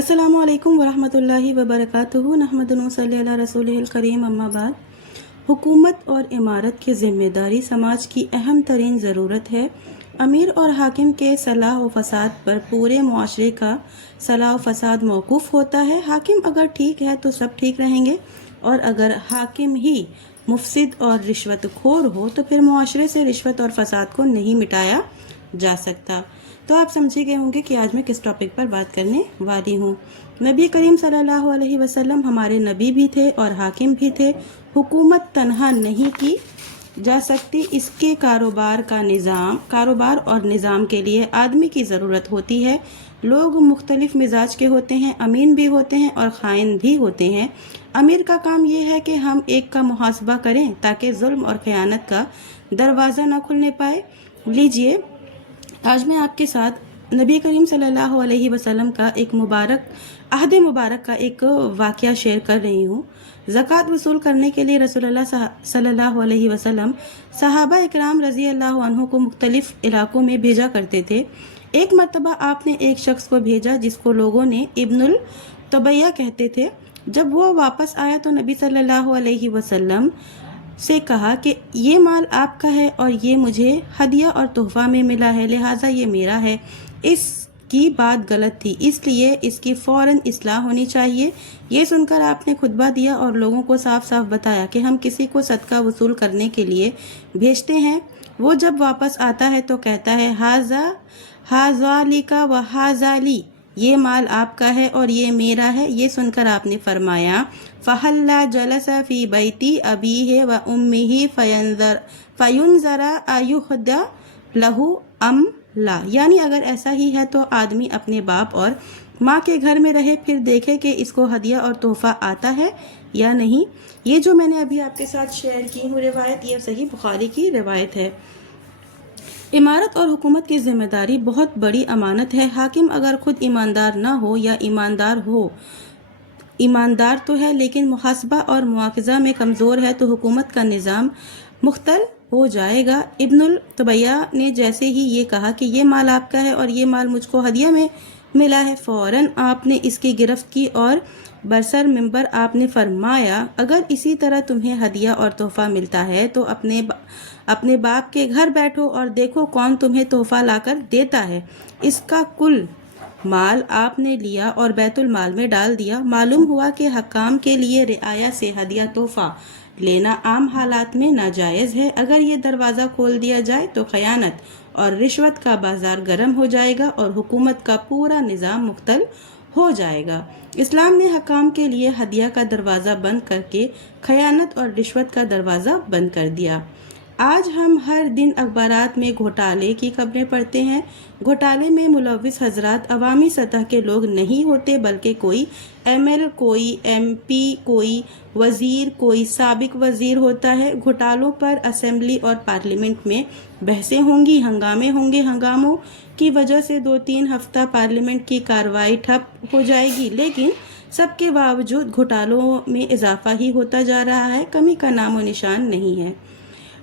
अस्सलामु अलैकुम वरहमतुल्लाहि वबरकातुहू नहमदुन व सल्ली अला रसूलिहिल करीम अम्मा बाद। हुकूमत और इमारत की ज़िम्मेदारी समाज की अहम तरीन ज़रूरत है। अमीर और हाकिम के सलाह व फसाद पर पूरे मुआशरे का सलाह व फसाद मौकूफ़ होता है। हाकिम अगर ठीक है तो सब ठीक रहेंगे, और अगर हाकिम ही मुफसिद और रिश्वतखोर हो तो फिर मुआशरे से रिश्वत और फसाद को नहीं मिटाया जा सकता। तो आप समझे गए होंगे कि आज मैं किस टॉपिक पर बात करने वाली हूँ। नबी करीम सल्लल्लाहु अलैहि वसल्लम हमारे नबी भी थे और हाकिम भी थे। हुकूमत तन्हा नहीं की जा सकती, इसके कारोबार और निज़ाम के लिए आदमी की ज़रूरत होती है। लोग मुख्तलिफ मिजाज के होते हैं, अमीन भी होते हैं और ख़ाइन भी होते हैं। अमीर का काम ये है कि हम एक का मुहासबा करें ताकि जुल्म और ख़यानत का दरवाज़ा ना खुलने पाए। लीजिए, आज मैं आपके साथ नबी करीम सल्लल्लाहु अलैहि वसल्लम का एक अहद मुबारक का एक वाक़या शेयर कर रही हूँ। ज़कात वसूल करने के लिए रसूलुल्लाह सल्लल्लाहु अलैहि वसल्लम सहाबा इकराम रज़ी अल्लाह अन्हु को मुख्तलिफ इलाकों में भेजा करते थे। एक मरतबा आपने एक शख्स को भेजा जिसको लोगों ने इब्नुल तबैया कहते थे। जब वो वापस आया तो नबी सल्लल्लाहु अलैहि वसल्लम से कहा कि ये माल आपका है और ये मुझे हदिया और तोहफा में मिला है, लिहाजा ये मेरा है। इसकी बात गलत थी, इसलिए इसकी फ़ौरन इस्लाह होनी चाहिए। ये सुनकर आपने खुतबा दिया और लोगों को साफ साफ बताया कि हम किसी को सदका वसूल करने के लिए भेजते हैं। वो जब वापस आता है तो कहता है हाज़ाली का व हाज़ाली, ये माल आपका है और ये मेरा है। ये सुनकर आपने फरमाया फ़हल्ला जलसा फ़ी बैती अबीहि व उम्मिहि फ़युनज़रा अयुहदा लहू अम ला, यानी अगर ऐसा ही है तो आदमी अपने बाप और माँ के घर में रहे, फिर देखे कि इसको हदिया और तोहफा आता है या नहीं। ये जो मैंने अभी आपके साथ शेयर की हूँ रिवायत, ये सही बुखारी की रिवायत है। इमारत और हुकूमत की जिम्मेदारी बहुत बड़ी अमानत है। हाकिम अगर खुद ईमानदार ना हो या ईमानदार तो है लेकिन मुहासबा और मुआवजा में कमज़ोर है तो हुकूमत का निज़ाम मुख्तल हो जाएगा। इब्नुल तबैया ने जैसे ही ये कहा कि ये माल आपका है और ये माल मुझको हदिया में मिला है, फ़ौरन आपने इसकी गिरफ्त की और बरसर मिंबर आपने फरमाया, अगर इसी तरह तुम्हें हदिया और तोहफा मिलता है तो अपने बाप के घर बैठो और देखो कौन तुम्हें तोहफा लाकर देता है। इसका कुल माल आपने लिया और बैतुल माल में डाल दिया। मालूम हुआ कि हकाम के लिए रियाया से हदिया तोहफा लेना आम हालात में नाजायज़ है। अगर ये दरवाज़ा खोल दिया जाए तो ख़यानत और रिश्वत का बाजार गर्म हो जाएगा और हुकूमत का पूरा निज़ाम मुख्तल हो जाएगा। इस्लाम ने हकाम के लिए हदिया का दरवाज़ा बंद करके ख़यानत और रिश्वत का दरवाज़ा बंद कर दिया। आज हम हर दिन अखबारात में घोटाले की खबरें पढ़ते हैं। घोटाले में मुलव्विस हजरात अवामी सतह के लोग नहीं होते, बल्कि कोई एमएल, कोई एमपी, कोई वज़ीर, कोई साबिक वज़ीर होता है। घोटालों पर असेंबली और पार्लियामेंट में बहसें होंगी, हंगामे होंगे। हंगामों की वजह से 2-3 हफ्ता पार्लियामेंट की कार्रवाई ठप हो जाएगी, लेकिन सबके बावजूद घोटालों में इजाफा ही होता जा रहा है, कमी का नामो निशान नहीं है।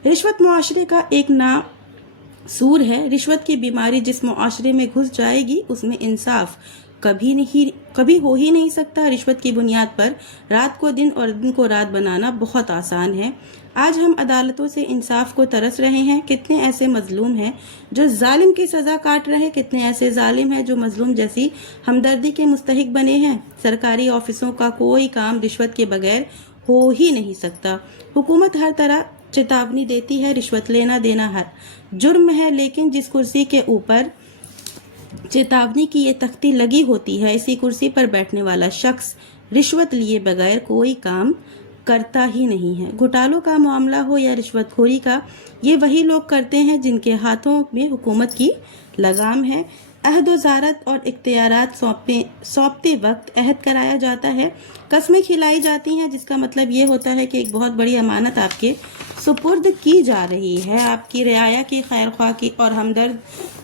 रिश्वत मुआशरे का एक नासूर है। रिश्वत की बीमारी जिस मुआशरे में घुस जाएगी उसमें इंसाफ कभी हो ही नहीं सकता। रिश्वत की बुनियाद पर रात को दिन और दिन को रात बनाना बहुत आसान है। आज हम अदालतों से इंसाफ को तरस रहे हैं। कितने ऐसे मजलूम हैं जो जालिम की सज़ा काट रहे हैं, कितने ऐसे जालिम हैं जो मजलूम जैसी हमदर्दी के मुस्तहिक बने हैं। सरकारी ऑफिसों का कोई काम रिश्वत के बगैर हो ही नहीं सकता। हुकूमत हर तरह चेतावनी देती है, रिश्वत लेना देना हर जुर्म है, लेकिन जिस कुर्सी के ऊपर चेतावनी की ये तख्ती लगी होती है, इसी कुर्सी पर बैठने वाला शख्स रिश्वत लिए बगैर कोई काम करता ही नहीं है। घोटालों का मामला हो या रिश्वतखोरी का, ये वही लोग करते हैं जिनके हाथों में हुकूमत की लगाम है। अहद वज़ारत और इख्तियारात सौंपते वक्त अहद कराया जाता है, कस्में खिलाई जाती हैं, जिसका मतलब ये होता है कि एक बहुत बड़ी अमानत आपके सुपुर्द की जा रही है। आपकी रियाया की खैर ख्वाह की और हमदर्द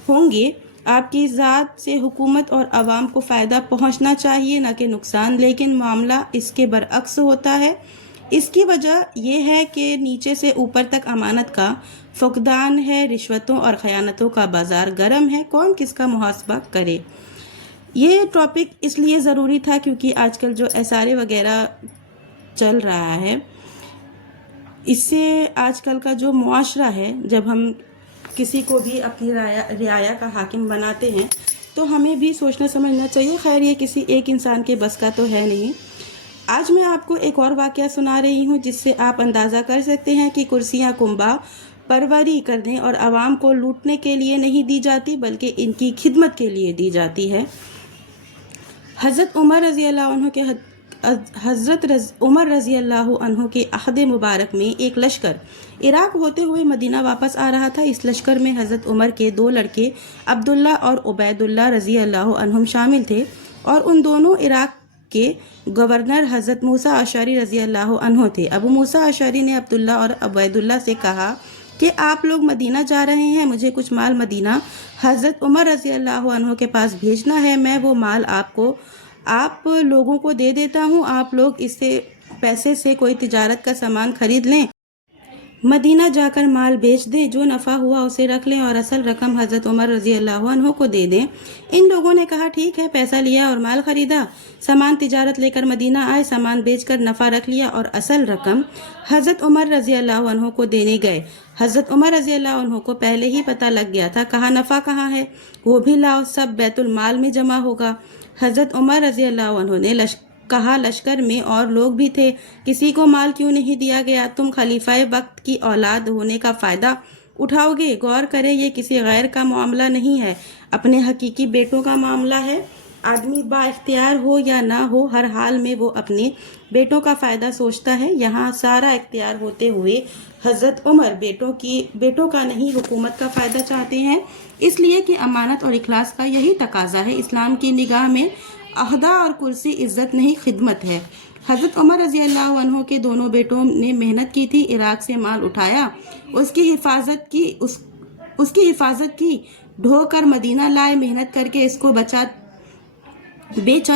होंगे। आपकी ज़ात से हुकूमत और आवाम को फ़ायदा पहुंचना चाहिए, न कि नुकसान, लेकिन मामला इसके बरअक्स होता है। इसकी वजह यह है कि नीचे से ऊपर तक अमानत का फुकदान है, रिश्वतों और ख़यानतों का बाजार गर्म है। कौन किसका मुहासबा करे। یہ ٹاپک اس لیے ضروری تھا کیونکہ آج کل جو SRA وغیرہ چل رہا ہے، اس سے آج کل کا جو معاشرہ ہے، جب ہم کسی کو بھی اپنی رعایا کا حاکم بناتے ہیں تو ہمیں بھی سوچنا سمجھنا چاہیے. خیر یہ کسی ایک انسان کے بس کا تو ہے نہیں. آج میں آپ کو ایک اور واقعہ سنا رہی ہوں جس سے آپ اندازہ کر سکتے ہیں کہ کرسیاں کنبہ پروری کرنے اور عوام کو لوٹنے کے لیے نہیں دی جاتی بلکہ ان کی خدمت کے لیے دی جاتی ہے. حضرت عمر رضی اللہ عنہ کے عہد مبارک میں ایک لشکر عراق ہوتے ہوئے مدینہ واپس آ رہا تھا. اس لشکر میں حضرت عمر کے 2 لڑکے عبداللہ اور عبید اللہ رضی اللہ عنہم شامل تھے اور ان دونوں عراق کے گورنر حضرت موسیٰ اشعری رضی اللہ عنہ تھے. ابو موسیٰ اشعری نے عبداللہ اور عبید اللہ سے کہا کہ آپ لوگ مدینہ جا رہے ہیں، مجھے کچھ مال مدینہ حضرت عمر رضی اللہ عنہ کے پاس بھیجنا ہے. میں وہ مال آپ لوگوں کو دے دیتا ہوں، آپ لوگ اس سے پیسے سے کوئی تجارت کا سامان خرید لیں، مدینہ جا کر مال بیچ دیں، جو نفع ہوا اسے رکھ لیں اور اصل رقم حضرت عمر رضی اللہ عنہ کو دے دیں. ان لوگوں نے کہا ٹھیک ہے. پیسہ لیا اور مال خریدا، سامان تجارت لے کر مدینہ آئے، سامان بیچ کر نفع رکھ لیا اور اصل رقم حضرت عمر رضی اللہ عنہ کو دینے گئے. حضرت عمر رضی اللہ عنہ کو پہلے ہی پتہ لگ گیا تھا کہاں نفع کہاں ہے، وہ بھی لاؤ، سب بیت المال میں جمع ہوگا. حضرت عمر رضی اللہ عنہ نے کہا لشکر میں اور لوگ بھی تھے، کسی کو مال کیوں نہیں دیا گیا؟ تم خلیفہ وقت کی اولاد ہونے کا فائدہ اٹھاؤ گے. غور کریں، یہ کسی غیر کا معاملہ نہیں ہے، اپنے حقیقی بیٹوں کا معاملہ ہے. آدمی با اختیار ہو یا نہ ہو، ہر حال میں وہ اپنے بیٹوں کا فائدہ سوچتا ہے. یہاں سارا اختیار ہوتے ہوئے حضرت عمر بیٹوں کا نہیں، حکومت کا فائدہ چاہتے ہیں، اس لیے کہ امانت اور اخلاص کا یہی تقاضا ہے. اسلام کی نگاہ میں عہدہ اور کرسی عزت نہیں، خدمت ہے. حضرت عمر رضی اللہ عنہ کے دونوں بیٹوں نے محنت کی تھی، عراق سے مال اٹھایا، اس کی حفاظت کی، ڈھو کر مدینہ لائے، محنت کر کے اس کو بیچا.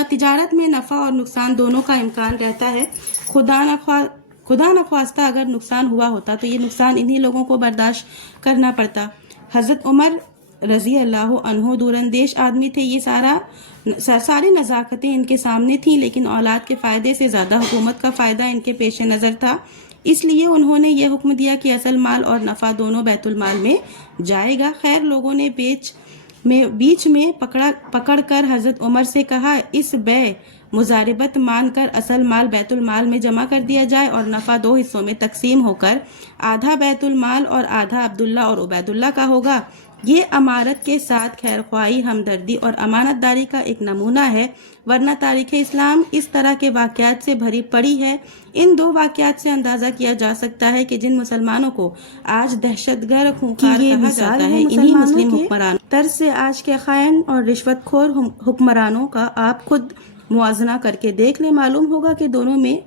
تجارت میں نفع اور نقصان دونوں کا امکان رہتا ہے. خدا نخواستہ اگر نقصان ہوا ہوتا تو یہ نقصان انہی لوگوں کو برداشت کرنا پڑتا. حضرت عمر رضی اللہ عنہ دور اندیش آدمی تھے. یہ ساری نزاکتیں ان کے سامنے تھیں، لیکن اولاد کے فائدے سے زیادہ حکومت کا فائدہ ان کے پیش نظر تھا. اس لیے انہوں نے یہ حکم دیا کہ اصل مال اور نفع دونوں بیت المال میں جائے گا. خیر لوگوں نے بیچ میں پکڑ کر حضرت عمر سے کہا اس بے مضاربت مان کر اصل مال بیت المال میں جمع کر دیا جائے اور نفع 2 حصوں میں تقسیم ہو کر آدھا بیت المال اور آدھا عبداللہ اور عبید اللہ کا ہوگا. یہ امارت کے ساتھ خیر خواہی، ہمدردی اور امانت داری کا ایک نمونہ ہے، ورنہ تاریخ اسلام اس طرح کے واقعات سے بھری پڑی ہے. ان 2 واقعات سے اندازہ کیا جا سکتا ہے کہ جن مسلمانوں کو آج دہشت گرد خونخوار کہا جاتا ہے، انہی مسلم حکمرانوں طرز سے آج کے خائن اور رشوت خور حکمرانوں کا آپ خود موازنہ کر کے دیکھ لیں. معلوم ہوگا کہ دونوں میں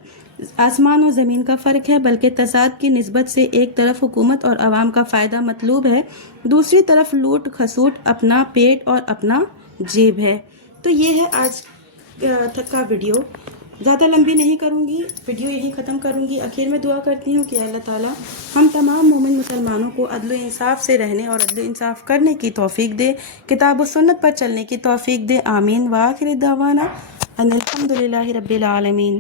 آسمان و زمین کا فرق ہے، بلکہ تضاد کی نسبت سے ایک طرف حکومت اور عوام کا فائدہ مطلوب ہے، دوسری طرف لوٹ کھسوٹ، اپنا پیٹ اور اپنا جیب ہے. تو یہ ہے آج تک کا ویڈیو. زیادہ لمبی نہیں کروں گی، ویڈیو یہی ختم کروں گی. آخر میں دعا کرتی ہوں کہ اللہ تعالیٰ ہم تمام مومن مسلمانوں کو عدل و انصاف سے رہنے اور عدل و انصاف کرنے کی توفیق دے، کتاب و سنت پر چلنے کی توفیق دے. آمین. وآخر دعوانا ان الحمدللہ رب العالمین.